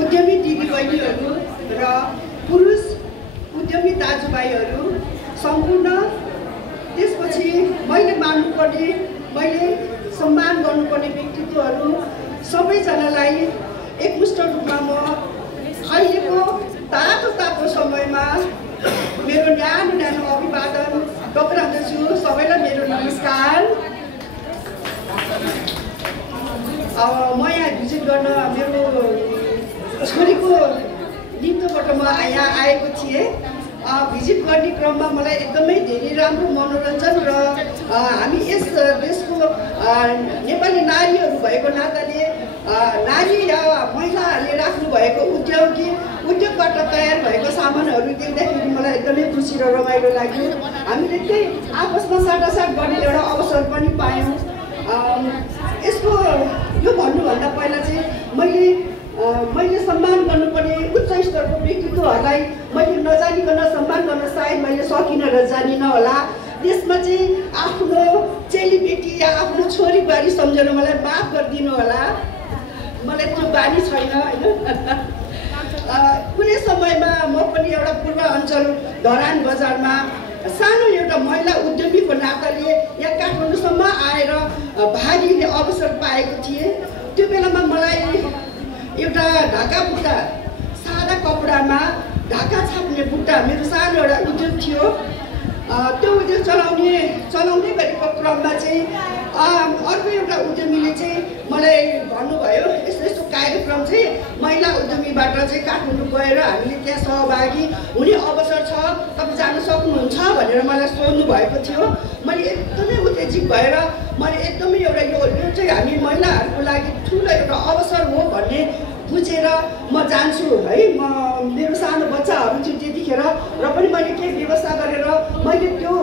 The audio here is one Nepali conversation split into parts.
उद्यमी दिदीबहिनीहरू र पुरुष उद्यमी दाजुभाइहरू सम्पूर्ण, त्यसपछि मैले मान्नुपर्ने, मैले सम्मान गर्नुपर्ने व्यक्तित्वहरू सबैजनालाई एकमुष्ट रूपमा म अहिलेको तातो समयमा मेरो न्यानो अभिवादन टक्राउँदछु। सबैलाई मेरो नमस्कार। म यहाँ भिजिट गर्न मेरो छोरीको निम्तोबाट म यहाँ आएको थिएँ। भिजिट गर्ने क्रममा मलाई एकदमै धेरै राम्रो मनोरञ्जन र हामी यस देशको नेपाली नारीहरू भएको नाताले नारी या महिलाहरूले राख्नु भएको उद्योगबाट तयार भएको सामानहरू देख्दाखेरि मलाई एकदमै खुसी र रमाइलो लाग्यो। हामीले त्यही आपसमा साटासाट गर्ने एउटा अवसर पनि पायौँ। यसको यो भन्नुभन्दा पहिला चाहिँ मैले सम्मान गर्नुपर्ने उच्च स्तरको व्यक्तित्वहरूलाई मैले नजानिकन सम्मान गर्न सायद मैले सकिनँ र जानिनँ होला। त्यसमा चाहिँ आफ्नो चेलीबेटी या आफ्नो छोरीबारी सम्झेर मलाई माफ गरिदिनु होला। मलाई त्यो बानी छैन होइन। कुनै समयमा म पनि एउटा पूर्वाञ्चल धरान बजारमा सानो एउटा महिला उद्यमीको नाताले यहाँ काठमाडौँसम्म आएर भाग लिने अवसर पाएको थिएँ। त्यो बेलामा मलाई एउटा ढाका बुट्टा, सादा कपडामा ढाका छाप्ने बुट्टा मेरो सानो एउटा उद्योग थियो। त्यो उद्योग चलाउने गरेको क्रममा चाहिँ अर्को एउटा उद्यमीले चाहिँ मलाई भन्नुभयो, यस्तो कार्यक्रम चाहिँ महिला उद्यमीबाट चाहिँ काठमाडौँ गएर हामीले त्यहाँ सहभागी हुने अवसर छ, तपाईँ जान सक्नुहुन्छ भनेर मलाई सोध्नु भएको थियो। मैले एकदमै उत्तेजित भएर मैले एकदमै एउटा यो चाहिँ हामी महिलाहरूको लागि ठुलो एउटा अवसर हो भन्ने बुझेर म जान्छु है। मेरो सानो बच्चाहरू थियो त्यतिखेर र पनि मैले केही व्यवस्था गरेर मैले त्यो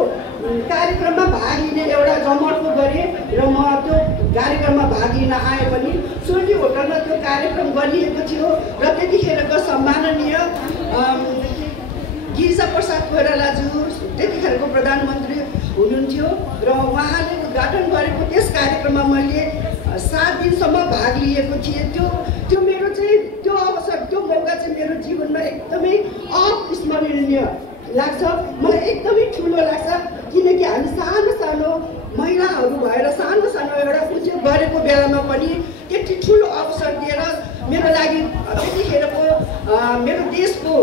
कार्यक्रममा भाग लिने एउटा जमर्को गरेँ र म त्यो कार्यक्रममा भाग लिन आएँ पनि। स्वर्गीय होटलमा त्यो कार्यक्रम गरिएको थियो र त्यतिखेरको सम्माननीय गिरिजा प्रसाद कोइरालाज्यू त्यतिखेरको प्रधानमन्त्री हुनुहुन्थ्यो र उहाँले उद्घाटन गरेको त्यस कार्यक्रममा मैले 7 दिनसम्म भाग लिएको थिएँ। त्यो मेरो चाहिँ त्यो अवसर, त्यो मौका चाहिँ मेरो जीवनमा एकदमै अविस्मरणीय लाग्छ। मलाई एकदमै ठुलो लाग्छ किनकि हामी सानो महिलाहरू भएर सानो एउटा उद्योग गरेको बेलामा पनि त्यति ठुलो अवसर दिएर मेरो लागि त्यतिखेरको मेरो देशको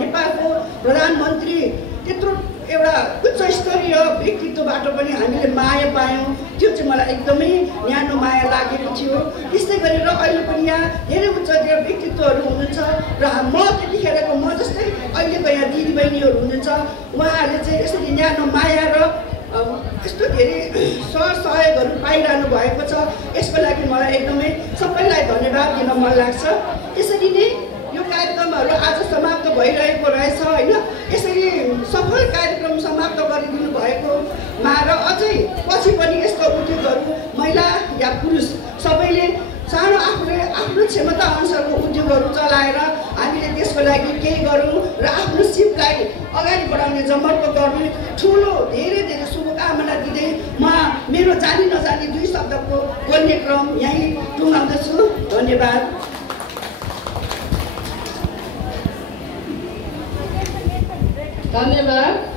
नेपालको प्रधानमन्त्री त्यत्रो एउटा उच्च स्तरीय व्यक्तित्वबाट पनि हामीले माया पायौँ। त्यो चाहिँ मलाई एकदमै न्यानो माया लागेको थियो। त्यस्तै गरेर अहिले पनि यहाँ धेरै उच्च व्यक्तित्वहरू हुनुहुन्छ र म त्यतिखेरको म जस्तै अहिलेको यहाँ दिदीबहिनीहरू हुनुहुन्छ। उहाँहरूले चाहिँ यसरी न्यानो माया र यस्तो धेरै सहयोगहरू पाइरहनु भएको छ। यसको लागि मलाई एकदमै सबैलाई धन्यवाद दिन मन लाग्छ। यसरी नै यो कार्यक्रमहरू आज समाप्त भइरहेको रहेछ होइन। यसरी सफल कार्यक्रम समाप्त गरिदिनु भएकोमा र अझै पछि पनि यस्तो उद्योगहरू महिला या पुरुष सबैले सानो आफ्नो क्षमता अनुसारको उद्योगहरू चलाएर हामीले त्यसको लागि केही गरौँ र आफ्नो सिपलाई अगाडि बढाउने जमर्को गर्ने ठुलो धेरै शुभकामना दिँदै म मेरो जानी नजानी 2 शब्दको बोल्ने क्रम यहीँ टुङ्गाउँदछु। धन्यवाद। धन्यवाद।